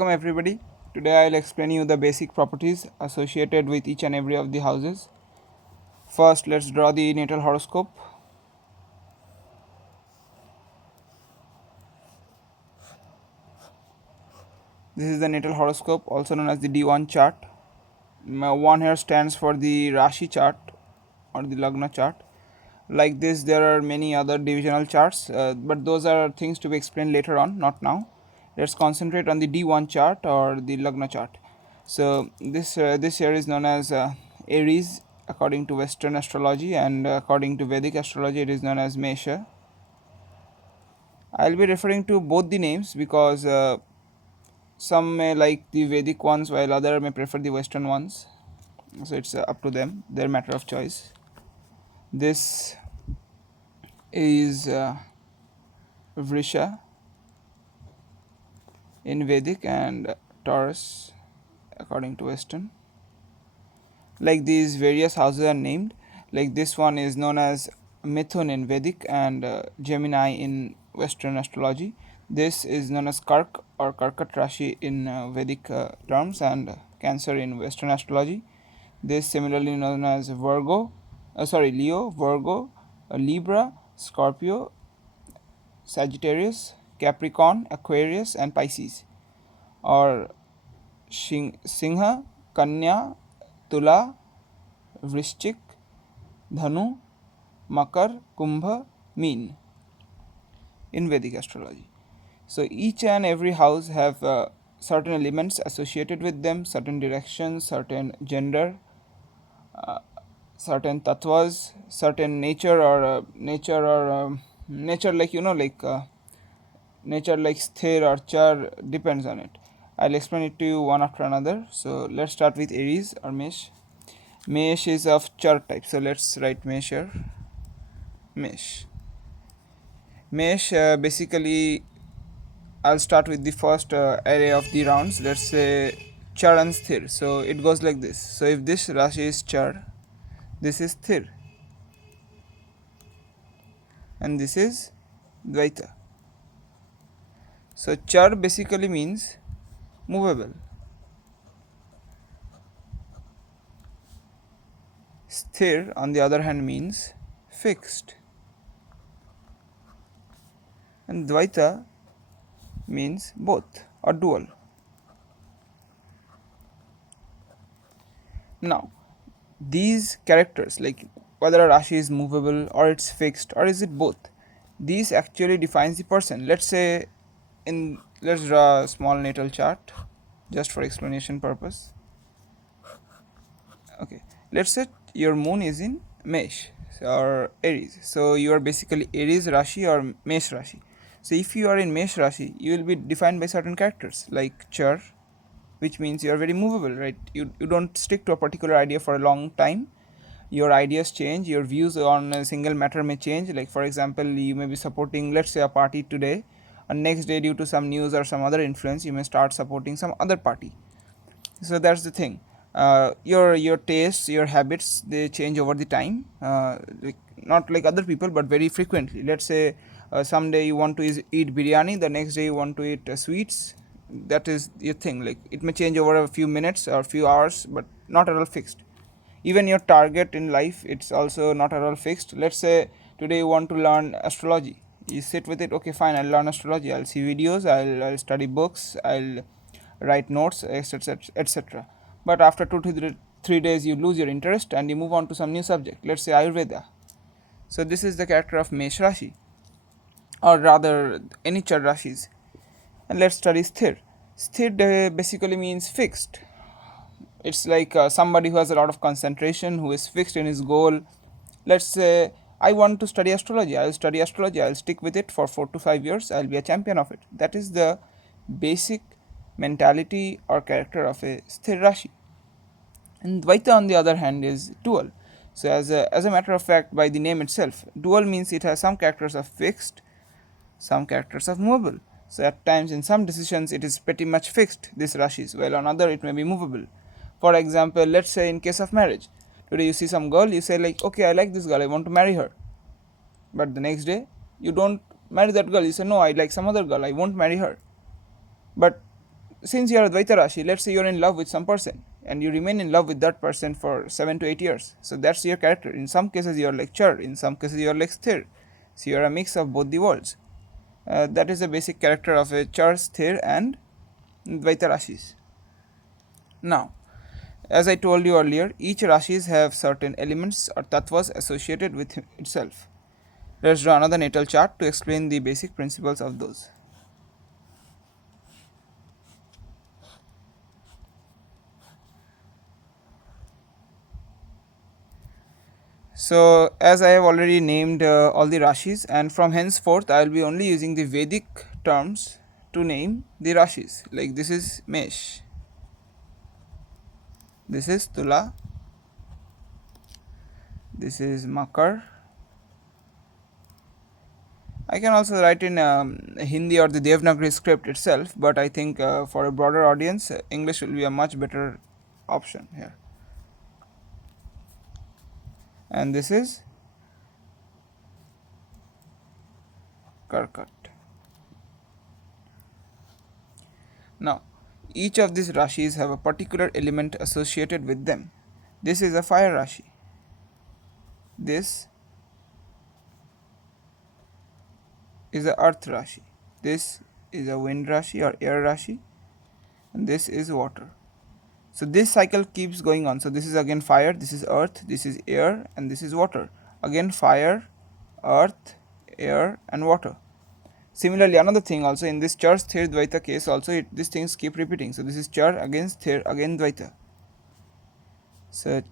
Welcome everybody. Today I'll explain you the basic properties associated with each and every of the houses. First, let's draw the natal horoscope. This is the natal horoscope, also known as the D1 chart. One here stands for the Rashi chart or the Lagna chart. Like this, there are many other divisional charts, but those are things to be explained later on, not now. Let's concentrate on the D1 chart or the Lagna chart. So this here is known as Aries according to Western astrology, and according to Vedic astrology, it is known as Mesha. I'll be referring to both the names because some may like the Vedic ones while other may prefer the Western ones. So it's up to them, their matter of choice. This is Vrisha in Vedic and Taurus according to Western. Like these various houses are named, like this one is known as Mithun in Vedic and Gemini in Western astrology. This is known as Kark or Karkat Rashi in Vedic terms, and Cancer in Western astrology. This similarly known as Leo, Virgo, Libra, Scorpio, Sagittarius, Capricorn, Aquarius, and Pisces, or Singha, Kanya, Tula, Vrishchik, Dhanu, Makar, Kumbha, Meen in Vedic astrology. So each and every house have certain elements associated with them, certain directions, certain gender, certain tattvas, certain nature or nature, like nature like sthir or char, depends on it. I'll explain it to you one after another. So let's start with Aries or Mesh. Mesh is of char type, so let's write Mesh here. Mesh. Mesh basically, I'll start with the first array of the rounds. Let's say char and sthir. So it goes like this. So if this Rashi is char, this is sthir, and this is Dvaita. So char basically means movable. Sthir on the other hand means fixed, and Dvaita means both or dual. Now these characters, like whether a Rashi is movable or it's fixed or is it both, these actually defines the person. Let's draw a small natal chart just for explanation purpose. Okay, let's say your moon is in Mesh or Aries, so you are basically Aries Rashi or Mesh Rashi. So if you are in Mesh Rashi, you will be defined by certain characters like Char, which means you are very movable, right? You don't stick to a particular idea for a long time. Your ideas change, your views on a single matter may change. Like for example, you may be supporting, let's say, a party today, and next day due to some news or some other influence you may start supporting some other party. So that's the thing. Your tastes, your habits, they change over the time, not like other people but very frequently. Let's say someday you want to eat biryani, the next day you want to eat sweets. That is your thing. Like it may change over a few minutes or few hours, but not at all fixed. Even your target in life, it's also not at all fixed. Let's say today you want to learn astrology, you sit with it. Okay, fine, I'll learn astrology, I'll see videos, I'll study books, I'll write notes, etc, etc. But after 2 to 3 days you lose your interest and you move on to some new subject, let's say Ayurveda. So this is the character of Mesh Rashi, or rather any char Rashis. And let's study Sthir. Sthir basically means fixed. It's like somebody who has a lot of concentration, who is fixed in his goal. Let's say I want to study astrology, I'll study astrology, I'll stick with it for 4 to 5 years, I'll be a champion of it. That is the basic mentality or character of a Sthir Rashi. And Dvaita on the other hand is dual. So as a matter of fact, by the name itself, dual means it has some characters of fixed, some characters of movable. So at times in some decisions it is pretty much fixed, this Rashis, while on other it may be movable. For example, let's say in case of marriage, today you see some girl, you say like, okay, I like this girl, I want to marry her. But the next day you don't marry that girl, you say, no, I like some other girl, I won't marry her. But since you are Dvaita Rashi, let's say you're in love with some person and you remain in love with that person for 7 to 8 years. So that's your character. In some cases you're like Char, in some cases you're like Sthir. So you're a mix of both the worlds. That is the basic character of a Char, Sthir and Dvaita Rashis. Now, as I told you earlier, each Rashis have certain elements or tattvas associated with itself. Let's draw another natal chart to explain the basic principles of those. So, as I have already named all the Rashis, and from henceforth I will be only using the Vedic terms to name the Rashis. Like this is Mesh, this is Tula, this is Makar. I can also write in Hindi or the Devanagari script itself, but I think for a broader audience, English will be a much better option here. And this is Karkat. Now, each of these Rashis have a particular element associated with them. This is a fire Rashi. This is a earth Rashi. This is a wind Rashi or air Rashi. And this is water. So this cycle keeps going on. So this is again fire, this is earth, this is air, and this is water. Again fire, earth, air, and water. Similarly, another thing also in this Char Sthir Dvaita case also these things keep repeating. So this is Char, again Sthir, again Dvaita. So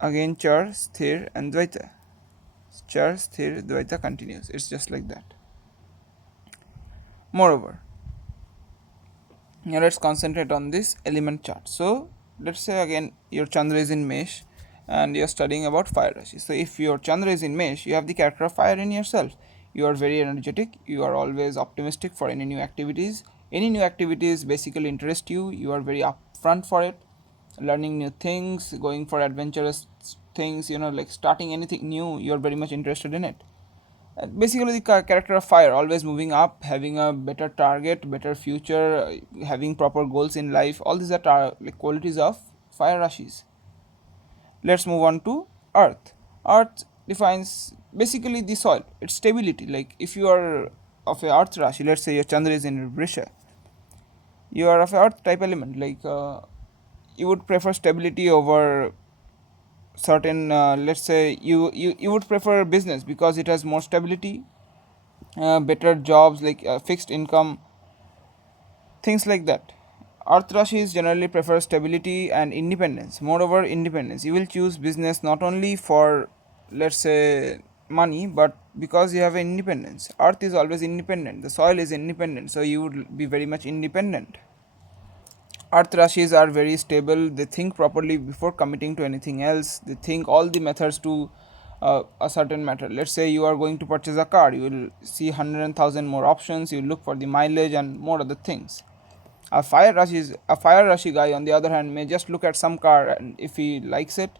again Char, Sthir, and Dvaita. Char, Sthir, Dvaita continues. It's just like that. Moreover, now let's concentrate on this element chart. So let's say again your Chandra is in Mesh and you're studying about fire Rashi. So if your Chandra is in Mesh, you have the character of fire in yourself. You are very energetic, you are always optimistic for any new activities. Any new activities basically interest you, you are very upfront for it, learning new things, going for adventurous things, like starting anything new, you are very much interested in it. Basically the character of fire, always moving up, having a better target, better future, having proper goals in life, all these are like qualities of fire Rashis. Let's move on to earth. Earth defines basically the soil, its stability. Like if you are of a earth Rashi, let's say your Chandra is in Vrisha, you are of a earth type element, like you would prefer stability over certain let's say you would prefer business because it has more stability, better jobs, like fixed income, things like that. Earth Rashis generally prefer stability and independence. Moreover, independence, you will choose business not only for, let's say, money, but because you have independence. Earth is always independent, the soil is independent, so you would be very much independent. Earth Rashis are very stable, they think properly before committing to anything else, they think all the methods to a certain matter. Let's say you are going to purchase a car, you will see 100,000 more options, you will look for the mileage and more other things. A fire Rashi guy on the other hand may just look at some car, and if he likes it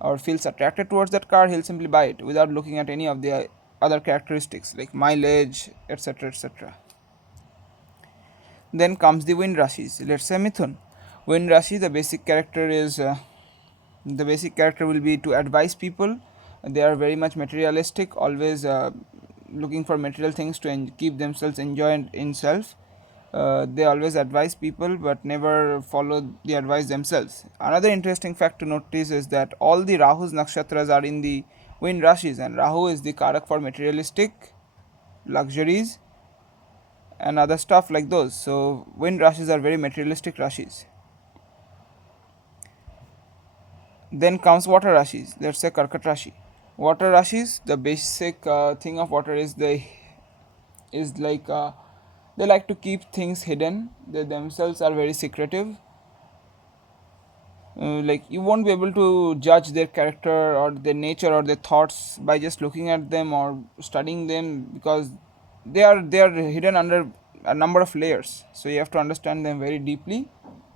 or feels attracted towards that car, he'll simply buy it without looking at any of the other characteristics like mileage, etc., etc. Then comes the wind Rashis. Let's say Mithun. Wind Rashi, the basic character will be to advise people. They are very much materialistic, always looking for material things to keep themselves enjoyed in self. They always advise people but never follow the advice themselves. Another interesting fact to notice is that all the Rahu's nakshatras are in the wind Rashis, and Rahu is the karak for materialistic luxuries and other stuff like those. So wind Rashis are very materialistic Rashis. Then comes water Rashis. Let's say Karkat Rashi. Water Rashis, the basic thing of water is they like to keep things hidden. They themselves are very secretive. Like you won't be able to judge their character or their nature or their thoughts by just looking at them or studying them, because they are hidden under a number of layers, so you have to understand them very deeply.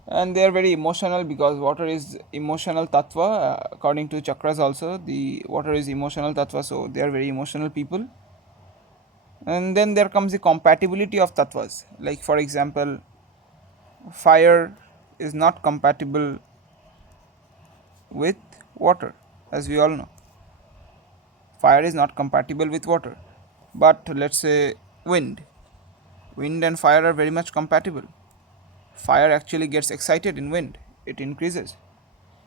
And they are very emotional because water is emotional tattva, according to chakras also the water is emotional tattva, so they are very emotional people. And then there comes the compatibility of tattvas, like for example fire is not compatible with water, as we all know. Fire is not compatible with water. But let's say wind. Wind and fire are very much compatible. Fire actually gets excited in wind, it increases.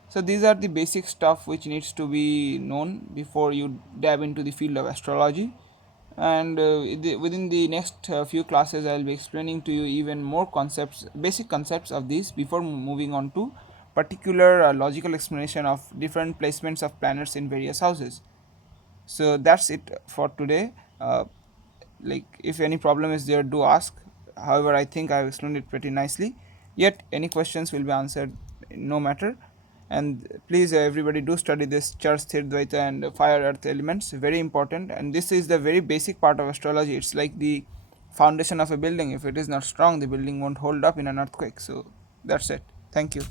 So these are the basic stuff which needs to be known before you dive into the field of astrology. And within the next few classes, I'll be explaining to you even more concepts, basic concepts of these before moving on to particular logical explanation of different placements of planets in various houses. So that's it for today. Like if any problem is there, do ask. However, I think I have explained it pretty nicely. Yet any questions will be answered no matter. And please, everybody, do study this Char, Sthir, Dvaita and fire earth elements, very important. And this is the very basic part of astrology. It's like the foundation of a building. If it is not strong, the building won't hold up in an earthquake. So that's it. Thank you.